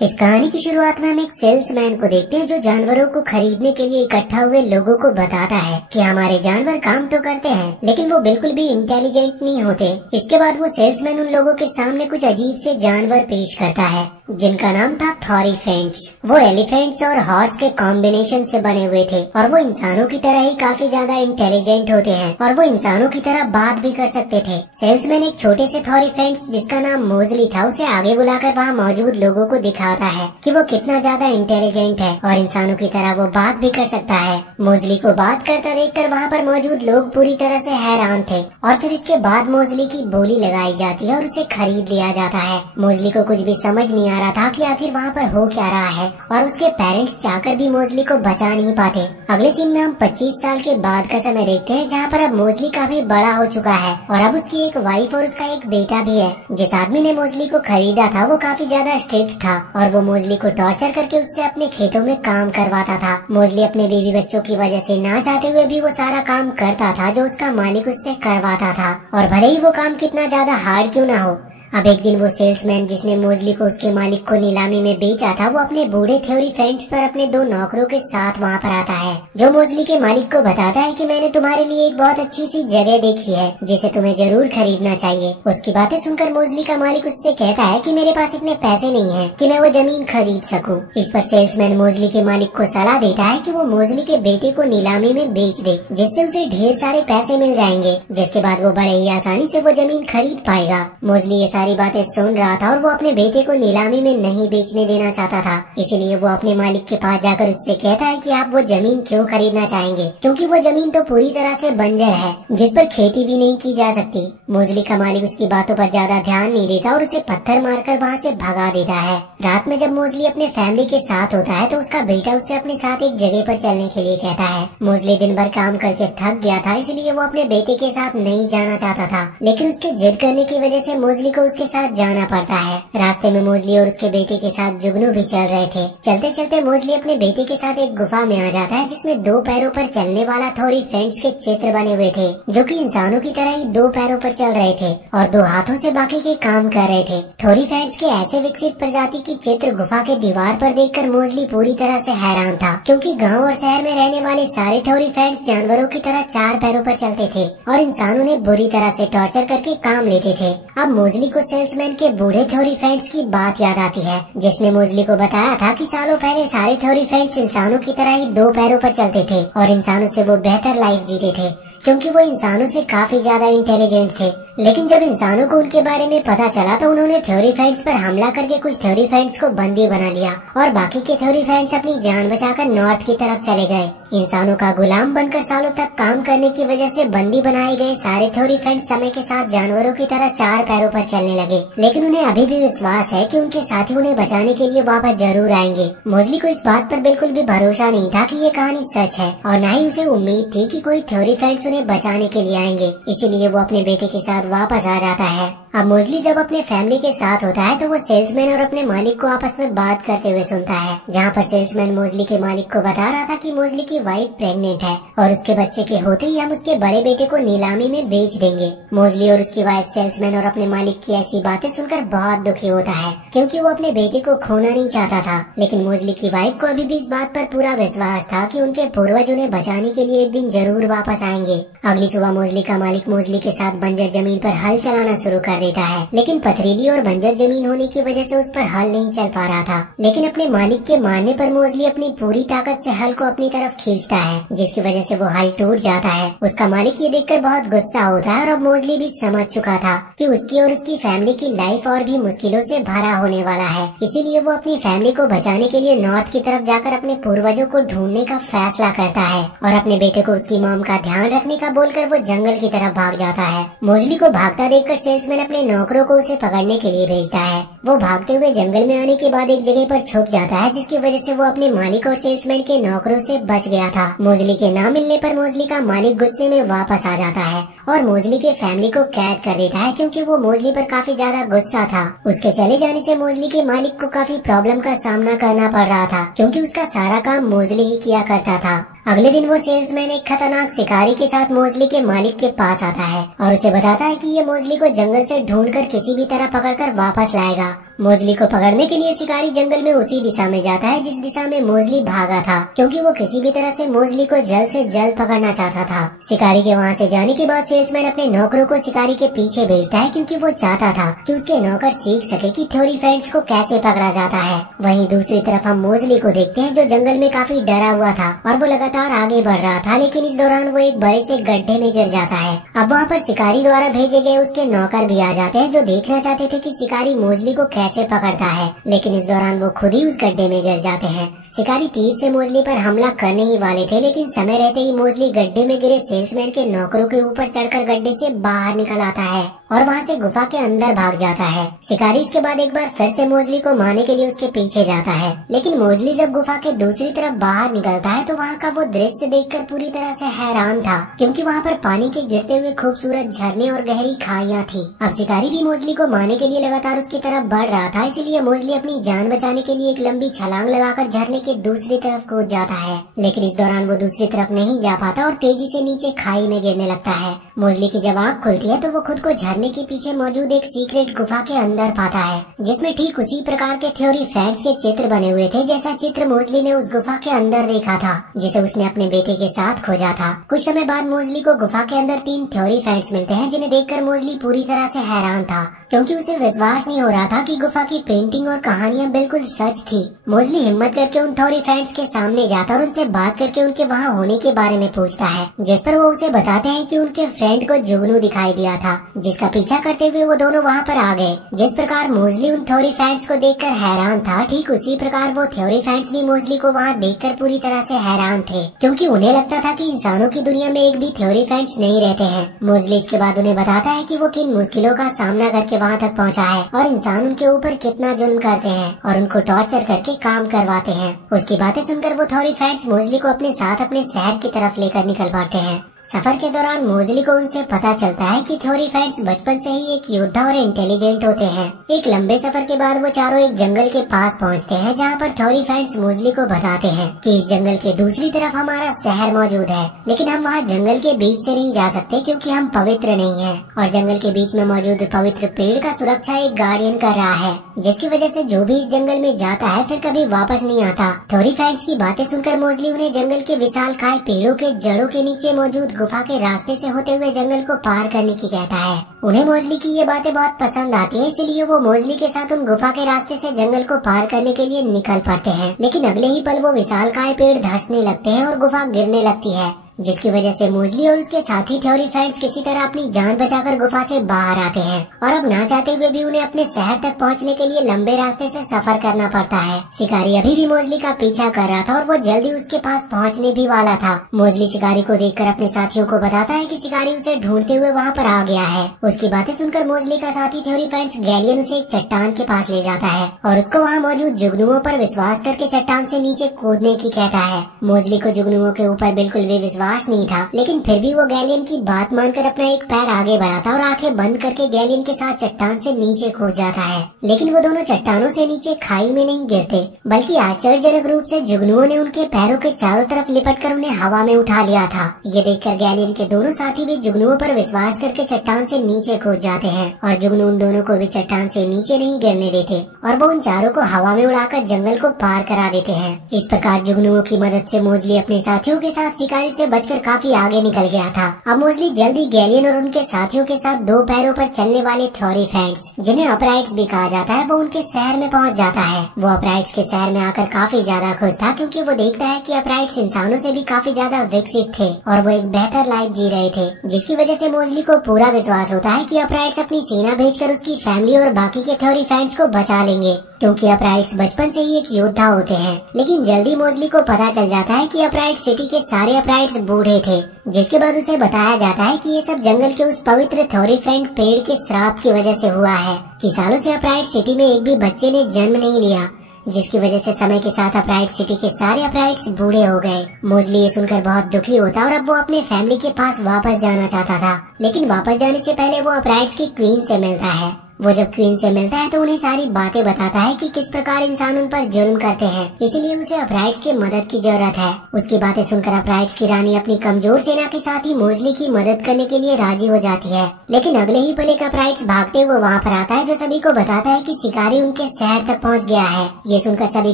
इस कहानी की शुरुआत में हम एक सेल्समैन को देखते हैं जो जानवरों को खरीदने के लिए इकट्ठा हुए लोगों को बताता है कि हमारे जानवर काम तो करते हैं लेकिन वो बिल्कुल भी इंटेलिजेंट नहीं होते। इसके बाद वो सेल्समैन उन लोगों के सामने कुछ अजीब से जानवर पेश करता है जिनका नाम था थॉरीफेंट्स। वो एलिफेंट्स और हॉर्स के कॉम्बिनेशन से बने हुए थे और वो इंसानों की तरह ही काफी ज्यादा इंटेलिजेंट होते हैं और वो इंसानों की तरह बात भी कर सकते थे। सेल्समैन एक छोटे से थॉरीफेंट्स जिसका नाम मोजली था उसे आगे बुलाकर वहाँ मौजूद लोगों को दिखाता है कि वो कितना ज्यादा इंटेलिजेंट है और इंसानों की तरह वो बात भी कर सकता है। मोजली को बात करता देखकर वहाँ पर मौजूद लोग पूरी तरह से हैरान थे और फिर इसके बाद मोजली की बोली लगाई जाती है और उसे खरीद लिया जाता है। मोजली को कुछ भी समझ नहीं आ रहा था कि आखिर वहाँ पर हो क्या रहा है और उसके पेरेंट्स चाहकर भी मोजली को बचा नहीं पाते। अगले सीन में हम 25 साल के बाद का समय देखते हैं जहाँ पर अब मोजली काफी बड़ा हो चुका है और अब उसकी एक वाइफ और उसका एक बेटा भी है। जिस आदमी ने मोजली को खरीदा था वो काफी ज्यादा स्ट्रिक्ट था और वो मोजली को टॉर्चर करके उससे अपने खेतों में काम करवाता था। मोजली अपने बीवी बच्चों की वजह से ना चाहते हुए भी वो सारा काम करता था जो उसका मालिक उससे करवाता था और भले ही वो काम कितना ज्यादा हार्ड क्यों ना हो। अब एक दिन वो सेल्समैन जिसने मोजली को उसके मालिक को नीलामी में बेचा था वो अपने बूढ़े थ्योरीफेंट्स पर अपने 2 नौकरों के साथ वहाँ पर आता है जो मोजली के मालिक को बताता है कि मैंने तुम्हारे लिए एक बहुत अच्छी सी जगह देखी है जिसे तुम्हें जरूर खरीदना चाहिए। उसकी बातें सुनकर मोजली का मालिक उससे कहता है कि मेरे पास इतने पैसे नहीं है कि मैं वो जमीन खरीद सकूं। इस पर सेल्समैन मोजली के मालिक को सलाह देता है कि वो मोजली के बेटे को नीलामी में बेच दे जिससे उसे ढेर सारे पैसे मिल जाएंगे जिसके बाद वो बड़े ही आसानी से वो जमीन खरीद पाएगा। मोजली सारी बातें सुन रहा था और वो अपने बेटे को नीलामी में नहीं बेचने देना चाहता था, इसीलिए वो अपने मालिक के पास जाकर उससे कहता है कि आप वो जमीन क्यों खरीदना चाहेंगे क्योंकि वो जमीन तो पूरी तरह से बंजर है जिस पर खेती भी नहीं की जा सकती। मोजली का मालिक उसकी बातों पर ज्यादा ध्यान नहीं देता और उसे पत्थर मारकर वहाँ से भगा देता है। रात में जब मोजली अपने फैमिली के साथ होता है तो उसका बेटा उससे अपने साथ एक जगह पर चलने के लिए कहता है। मोजली दिन भर काम करके थक गया था इसलिए वो अपने बेटे के साथ नहीं जाना चाहता था लेकिन उसके जिद करने की वजह से मोजली को उसके साथ जाना पड़ता है। रास्ते में मोजली और उसके बेटे के साथ जुगनू भी चल रहे थे। चलते चलते मोजली अपने बेटे के साथ एक गुफा में आ जाता है जिसमें 2 पैरों पर चलने वाला थॉरीफेंट्स के चित्र बने हुए थे जो कि इंसानों की तरह ही 2 पैरों पर चल रहे थे और 2 हाथों से बाकी के काम कर रहे थे। थॉरीफेंट्स के ऐसे विकसित प्रजाति की चित्र गुफा के दीवार पर देखकर मोजली पूरी तरह से हैरान था क्योंकि गाँव और शहर में रहने वाले सारे थॉरीफेंट्स जानवरों की तरह 4 पैरों पर चलते थे और इंसानों ने बुरी तरह से टॉर्चर करके काम लेते थे। अब मोजली को सेल्समैन के बूढ़े थ्योरीफेंट्स की बात याद आती है जिसने मोजली को बताया था कि सालों पहले सारे थ्योरीफेंट्स इंसानों की तरह ही 2 पैरों पर चलते थे और इंसानों से वो बेहतर लाइफ जीते थे क्योंकि वो इंसानों से काफी ज्यादा इंटेलिजेंट थे। लेकिन जब इंसानों को उनके बारे में पता चला तो उन्होंने थ्योरीफेंट्स पर हमला करके कुछ थ्योरीफेंट्स को बंदी बना लिया और बाकी के थ्योरीफेंट्स अपनी जान बचाकर नॉर्थ की तरफ चले गए। इंसानों का गुलाम बनकर सालों तक काम करने की वजह से बंदी बनाए गए सारे थ्योरीफेंट्स समय के साथ जानवरों की तरह 4 पैरों पर चलने लगे लेकिन उन्हें अभी भी विश्वास है कि उनके साथी उन्हें बचाने के लिए वापस जरूर आएंगे। मोजली को इस बात पर बिल्कुल भी भरोसा नहीं था कि ये कहानी सच है और न ही उसे उम्मीद थी कि कोई थ्योरीफेंट्स उन्हें बचाने के लिए आएंगे, इसीलिए वो अपने बेटे के साथ वापस आ जाता है। अब मोजली जब अपने फैमिली के साथ होता है तो वो सेल्समैन और अपने मालिक को आपस में बात करते हुए सुनता है जहाँ पर सेल्समैन मोजली के मालिक को बता रहा था कि मोजली की वाइफ प्रेग्नेंट है और उसके बच्चे के होते ही हम उसके बड़े बेटे को नीलामी में बेच देंगे। मोजली और उसकी वाइफ सेल्समैन और अपने मालिक की ऐसी बातें सुनकर बहुत दुखी होता है क्योंकि वो अपने बेटे को खोना नहीं चाहता था। लेकिन मोजली की वाइफ को अभी भी इस बात पर पूरा विश्वास था कि उनके पूर्वज उन्हें बचाने के लिए एक दिन जरूर वापस आएंगे। अगली सुबह मोजली का मालिक मोजली के साथ बंजर जमीन पर हल चलाना शुरू कर देता है लेकिन पथरीली और बंजर जमीन होने की वजह से उस पर हल नहीं चल पा रहा था। लेकिन अपने मालिक के मानने पर मोजली अपनी पूरी ताकत से हल को अपनी तरफ खींचता है जिसकी वजह से वो हल टूट जाता है। उसका मालिक ये देखकर बहुत गुस्सा होता है और अब मोजली भी समझ चुका था कि उसकी और उसकी फैमिली की लाइफ और भी मुश्किलों से भरा होने वाला है, इसीलिए वो अपनी फैमिली को बचाने के लिए नॉर्थ की तरफ जाकर अपने पूर्वजों को ढूंढने का फैसला करता है और अपने बेटे को उसकी मॉम का ध्यान रखने का बोलकर वो जंगल की तरफ भाग जाता है। मोजली को भागता देखकर सेल्समैन अपने नौकरों को उसे पकड़ने के लिए भेजता है। वो भागते हुए जंगल में आने के बाद एक जगह पर छुप जाता है जिसकी वजह से वो अपने मालिक और सेल्समैन के नौकरों से बच गया था। मोजली के ना मिलने पर मोजली का मालिक गुस्से में वापस आ जाता है और मोजली के फैमिली को कैद कर देता है क्योंकि वो मोजली पर काफी ज्यादा गुस्सा था। उसके चले जाने से मोजली के मालिक को काफी प्रॉब्लम का सामना करना पड़ रहा था क्योंकि उसका सारा काम मोजली ही किया करता था। अगले दिन वो सेल्समैन एक खतरनाक शिकारी के साथ मोजली के मालिक के पास आता है और उसे बताता है कि ये मोजली को जंगल से ढूंढकर किसी भी तरह पकड़कर वापस लाएगा। मोजली को पकड़ने के लिए शिकारी जंगल में उसी दिशा में जाता है जिस दिशा में मोजली भागा था, क्योंकि वो किसी भी तरह से मोजली को जल्द से जल्द पकड़ना चाहता था। शिकारी के वहाँ से जाने के बाद सेल्समैन अपने नौकरों को शिकारी के पीछे भेजता है, क्योंकि वो चाहता था कि उसके नौकर सीख सके कि थ्योरी फ्रेंड्स को कैसे पकड़ा जाता है। वहीं दूसरी तरफ हम मोजली को देखते हैं जो जंगल में काफी डरा हुआ था और वो लगातार आगे बढ़ रहा था, लेकिन इस दौरान वो एक बड़े से गड्ढे में गिर जाता है। अब वहाँ पर शिकारी द्वारा भेजे गए उसके नौकर भी आ जाते हैं जो देखना चाहते थे कि शिकारी मोजली को कैसे पकड़ता है, लेकिन इस दौरान वो खुद ही उस गड्ढे में गिर जाते हैं। शिकारी तीर से मोजली पर हमला करने ही वाले थे, लेकिन समय रहते ही मोजली गड्ढे में गिरे सेल्समैन के नौकरों के ऊपर चढ़कर गड्ढे से बाहर निकल आता है और वहाँ से गुफा के अंदर भाग जाता है। शिकारी इसके बाद एक बार फिर से मोजली को मारने के लिए उसके पीछे जाता है, लेकिन मोजली जब गुफा के दूसरी तरफ बाहर निकलता है तो वहाँ का वो दृश्य देखकर पूरी तरह से हैरान था, क्योंकि वहाँ पर पानी के गिरते हुए खूबसूरत झरने और गहरी खाइयाँ थी। अब शिकारी भी मोजली को मारने के लिए लगातार उसकी तरफ बढ़ रहा था, इसीलिए मोजली अपनी जान बचाने के लिए एक लंबी छलांग लगाकर झरने के दूसरी तरफ कूद जाता है, लेकिन इस दौरान वो दूसरी तरफ नहीं जा पाता और तेजी से नीचे खाई में गिरने लगता है। मोजली की जब आँख खुलती है तो वो खुद को झरने के पीछे मौजूद एक सीक्रेट गुफा के अंदर पाता है, जिसमें ठीक उसी प्रकार के थ्योरी फ्रेंड्स के चित्र बने हुए थे जैसा चित्र मोजली ने उस गुफा के अंदर देखा था, जिसे उसने अपने बेटे के साथ खोजा था। कुछ समय बाद मोजली को गुफा के अंदर 3 थ्योरी फ्रेंड्स मिलते हैं, जिन्हें देखकर मोजली पूरी तरह से हैरान था, क्योंकि उसे विश्वास नहीं हो रहा था कि गुफा की पेंटिंग और कहानियाँ बिल्कुल सच थी। मोजली हिम्मत करके उन थ्योरी फ्रेंड्स के सामने जाता और उनसे बात करके उनके वहाँ होने के बारे में पूछता है, जिस पर वो उसे बताते हैं कि उनके फ्रेंड को जुगनू दिखाई दिया था, जिसका पीछा करते हुए वो दोनों वहाँ पर आ गए। जिस प्रकार मोजली उन थ्योरी फ्रेंड्स को देखकर हैरान था, ठीक उसी प्रकार वो थ्योरी फ्रेंड्स भी मोजली को वहाँ देखकर पूरी तरह से हैरान थे, क्योंकि उन्हें लगता था कि इंसानों की दुनिया में एक भी थ्योरी फ्रेंड्स नहीं रहते हैं। मोजली इसके बाद उन्हें बताता है कि वो किन मुश्किलों का सामना करके वहाँ तक पहुँचा है और इंसान उनके ऊपर कितना जुल्म करते हैं और उनको टॉर्चर करके काम करवाते हैं। उसकी बातें सुनकर वो थ्योरी फ्रेंड्स मोजली को अपने साथ अपने शहर की तरफ लेकर निकल पड़ते हैं। सफर के दौरान मोजली को उनसे पता चलता है कि थ्योरी फ्रेंड्स बचपन से ही एक योद्धा और इंटेलिजेंट होते हैं। एक लंबे सफर के बाद वो चारों एक जंगल के पास पहुंचते हैं, जहां पर थ्योरी फ्रेंड्स मोजली को बताते हैं कि इस जंगल के दूसरी तरफ हमारा शहर मौजूद है, लेकिन हम वहां जंगल के बीच से नहीं जा सकते क्योंकि हम पवित्र नहीं हैं और जंगल के बीच में मौजूद पवित्र पेड़ का सुरक्षा एक गार्डियन कर रहा है, जिसकी वजह से जो भी इस जंगल में जाता है फिर कभी वापस नहीं आता। थ्योरी फ्रेंड्स की बातें सुनकर मोजली उन्हें जंगल के विशालकाय पेड़ों के जड़ों के नीचे मौजूद गुफा के रास्ते से होते हुए जंगल को पार करने की कहता है। उन्हें मोजली की ये बातें बहुत पसंद आती है, इसीलिए वो मोजली के साथ उन गुफा के रास्ते से जंगल को पार करने के लिए निकल पड़ते हैं, लेकिन अगले ही पल वो विशालकाय पेड़ धंसने लगते हैं और गुफा गिरने लगती है, जिसकी वजह से मोजली और उसके साथी थ्योरी फ्रेंड्स किसी तरह अपनी जान बचाकर गुफा से बाहर आते हैं और अब ना चाहते हुए भी उन्हें अपने शहर तक पहुंचने के लिए लंबे रास्ते से सफर करना पड़ता है। शिकारी अभी भी मोजली का पीछा कर रहा था और वो जल्दी उसके पास पहुंचने भी वाला था। मोजली शिकारी को देखकर अपने साथियों को बताता है कि शिकारी उसे ढूंढते हुए वहाँ पर आ गया है। उसकी बातें सुनकर मोजली का साथी थ्योरी फ्रेंड्स गैलियन उसे एक चट्टान के पास ले जाता है और उसको वहाँ मौजूद जुगनुओं पर विश्वास करके चट्टान से नीचे कूदने की कहता है। मोजली को जुगनुओं के ऊपर बिल्कुल भी विश्वास नहीं था, लेकिन फिर भी वो गैलियन की बात मानकर अपना एक पैर आगे बढ़ाता और आंखें बंद करके गैलियन के साथ चट्टान से नीचे कूद जाता है। लेकिन वो दोनों चट्टानों से नीचे खाई में नहीं गिरते, बल्कि आश्चर्यजनक रूप से जुगनुओं ने उनके पैरों के चारों तरफ लिपटकर उन्हें हवा में उठा लिया था। ये देखकर गैलियन के दोनों साथी भी जुगनुओं पर विश्वास करके चट्टान से नीचे कूद जाते हैं और जुगनू उन दोनों को भी चट्टान से नीचे नहीं गिरने देते और वो उन चारों को हवा में उड़ाकर जंगल को पार करा देते हैं। इस प्रकार जुगनुओं की मदद से मोजली अपने साथियों के साथ शिकारी से बचकर काफी आगे निकल गया था। अब मोजली जल्दी गैलियन और उनके साथियों के साथ 2 पैरों पर चलने वाले थ्योरी फ्रेंड्स, जिन्हें अपराइट्स भी कहा जाता है, वो उनके शहर में पहुंच जाता है। वो अपराइट्स के शहर में आकर काफी ज्यादा खुश था, क्योंकि वो देखता है कि अपराइट्स इंसानों से भी काफी ज्यादा विकसित थे और वो एक बेहतर लाइफ जी रहे थे, जिसकी वजह से मोजली को पूरा विश्वास होता है कि अपराइट्स अपनी सेना भेजकर उसकी फैमिली और बाकी के थ्योरी फ्रेंड्स को बचा लेंगे, क्योंकि अपराइट्स बचपन से ही एक योद्धा होते हैं। लेकिन जल्दी मोजली को पता चल जाता है कि अपराइट्स सिटी के सारे अपराइट्स बूढ़े थे, जिसके बाद उसे बताया जाता है कि ये सब जंगल के उस पवित्र थ्योरी फ्रेंड पेड़ के श्राप की वजह से हुआ है कि सालों से अपराइट्स सिटी में एक भी बच्चे ने जन्म नहीं लिया, जिसकी वजह से समय के साथ अपराइट्स सिटी के सारे अपराइट्स बूढ़े हो गए। मोजली ये सुनकर बहुत दुखी होता और अब वो अपने फैमिली के पास वापस जाना चाहता था, लेकिन वापस जाने से पहले वो अपराइट्स की क्वीन से मिलता है। वो जब क्वीन से मिलता है तो उन्हें सारी बातें बताता है कि किस प्रकार इंसान उन पर जुल्म करते हैं, इसीलिए उसे अपराइट्स की मदद की जरूरत है। उसकी बातें सुनकर अपराइट्स की रानी अपनी कमजोर सेना के साथ ही मोजली की मदद करने के लिए राजी हो जाती है। लेकिन अगले ही पल एक अपराइट्स भागते हुए वहाँ पर आता है जो सभी को बताता है कि शिकारी उनके शहर तक पहुँच गया है। ये सुनकर सभी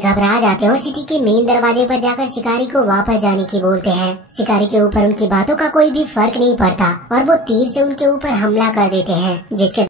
घबरा जाते हैं और सिटी के मेन दरवाजे पर जाकर शिकारी को वापस जाने की बोलते हैं। शिकारी के ऊपर उनकी बातों का कोई भी फर्क नहीं पड़ता और वो तीर से उनके ऊपर हमला कर देते हैं, जिसके